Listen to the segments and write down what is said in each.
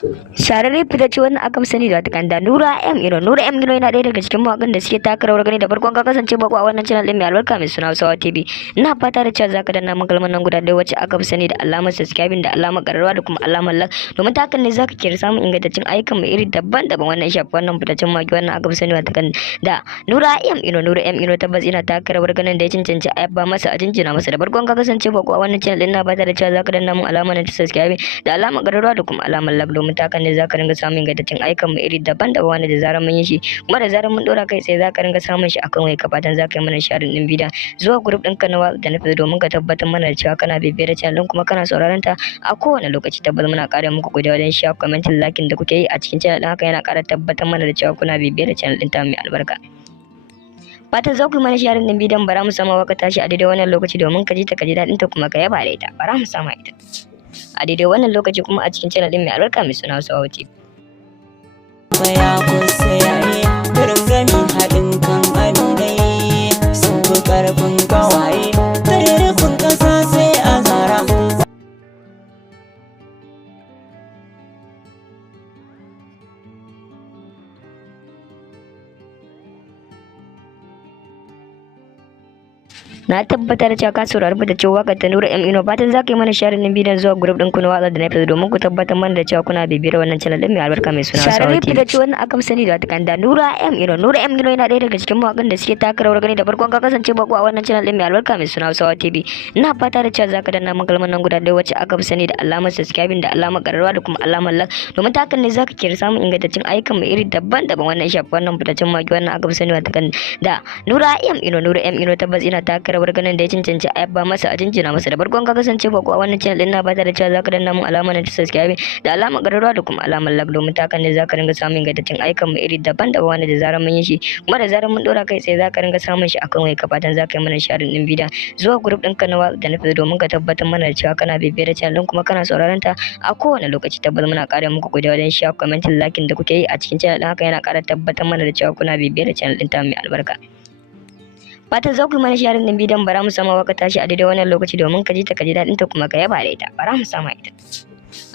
Shararre fitacce wannan aka fi sani da watakanda Nura M Ino. Nura M Ino yana ɗaya daga cikin mawaƙan da suke taka rawar gani da farkon ka kasance bako a wannan channel ɗin mai albarka mai suna Hausawa TV. Ina fata da cewa zaka danna min kalmar nan guda ɗaya wacce aka fi sani da alamar subscribing da alamar ƙararrawa da kuma alamar like domin ta hakan ne zaka kira samun ingantaccen ayyukan mu iri daban-daban wannan shafi wannan fitaccen mawaƙi wannan aka fi sani da Nura M Ino. Nura M Ino tabbas ina taka rawar ganin da ya cancanci a yabba masa a jinjina masa da farkon ka kasance bako a wannan channel ɗin ina fata da cewa zaka danna min alamar nan ta subscribing da alamar ƙararrawa da kuma alamar like domin ta hakan ne zaka ringa samun ingantaccen ayyukan mu iri daban-daban wanda da zarar mun yi shi kuma da zarar mun dora kai sai zaka ringa samun shi akan wai ka fatan zaka yi mana sharing din bidiyon zuwa group ɗinka na da nufi domin ka tabbatar mana da cewa kana bibiyar channel kuma kana sauraron ta a kowane lokaci. Tabbas muna ƙara muku godiya wajen share commenting liking da kuke yi a cikin channel ɗin haka yana ƙara tabbatar mana da cewa kuna bibiyar channel ɗin ta mai albarka. Fatan za ku yi mana sharing din bidiyon bara mu sama waka tashi a daidai wannan lokaci domin ka ji ta ka ji daɗin ta kuma ka yaba da ita bara mu sama ita a daidai wannan lokaci kuma a cikin channel ɗin mai albarka mai suna Hausawa TV. Ya kusa yayi gami haɗin kan aminai sun fi ƙarfin ƙawaye tare kun ƙasa sai a zara. Na tabbatar da cewa ka saurari fitaccen waƙar ta Nura M Ino. Fatan za ka yi mana sharing din bidiyon zuwa group ɗin ku na watsa da na fito domin ku tabbatar mana da cewa kuna bibiyar wannan channel ɗin mai albarka mai suna Hausawa TV. Fitacce wannan aka fi sani da watakanda Nura M Ino. Nura M Ino yana ɗaya daga cikin mawaƙan da suke taka rawar gani da farkon ka kasance bako a wannan channel ɗin mai albarka mai suna Hausawa TV. Ina fata da cewa za ka danna min kalmar nan guda ɗaya wacce aka fi sani da alamar subscribing da alamar ƙararrawa da kuma alamar like domin ta hakan ne za ka kira samun ingantaccen ayyukan mu iri daban-daban wannan shafi wannan fitaccen mawaƙi wannan aka fi sani da Nura M Ino. Nura M Ino tabbas ina taka rawar ganin da ya cancanci a yabba masa a jinjina masa da farkon ka kasance bako a wannan channel ɗin na fata da cewa zaka danna mun alamar ta subscribe da alamar ƙararrawa da kuma alamar like domin ta hakan ne zaka ringa samun ingantaccen ayyukan mu iri daban-daban wanda da zarar mun yi shi kuma da zarar mun dora kai sai zaka ringa samun shi akan wai ka fatan zaka yi mana sharing din bidiyon zuwa group ɗinka na da nufi domin ka tabbatar mana da cewa kana bibiyar channel kuma kana sauraron ta a kowane lokaci. Tabbas muna ƙara muku godiya wajen share commenting liking da kuke yi a cikin channel ɗin haka yana ƙara tabbatar mana da cewa kuna bibiyar channel ɗin ta mai albarka. Fatan za ku yi mana sharing din bidiyon bara mu sama waka tashi a daidai wannan lokaci domin ka ji ta ka ji daɗin ta kuma ka yaba da ita bara mu sama ita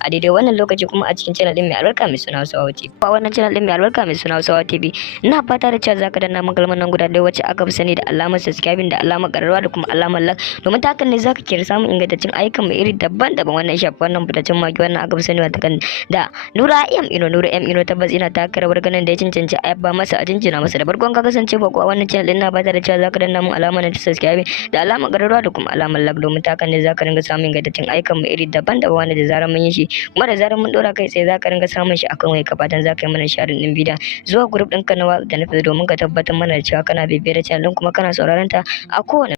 a daidai wannan lokaci kuma a cikin channel din mai albarka mai suna Hausawa TV. A wannan channel din mai albarka mai suna Hausawa TV ina fata da cewa zaka danna min kalmar nan guda ɗaya wacce aka fi sani da alamar subscribing da alamar ƙararrawa da kuma alamar like domin ta hakan ne zaka kira samun ingantaccen ayyukan mu iri daban-daban wannan shafi wannan fitaccen mawaƙi wannan aka fi sani da Nura M Ino. Nura M Ino tabbas ina taka rawar ganin da ya cancanci a yabba masa a jinjina masa da farkon ka kasance bako a wannan channel din na fata da cewa zaka danna min alamar ta subscribe da alamar ƙararrawa da kuma alamar like domin ta hakan ne zaka ringa samun ingantaccen ayyukan mu iri daban-daban wanda da zarar mun yi shi kuma da zarar mun dora kai sai zaka ringa samun shi akan wai ka fatan zaka yi mana sharing din bidiyon zuwa group ɗinka na da nufi domin ka tabbatar mana da cewa kana bibiyar channel kuma kana sauraron ta a kowane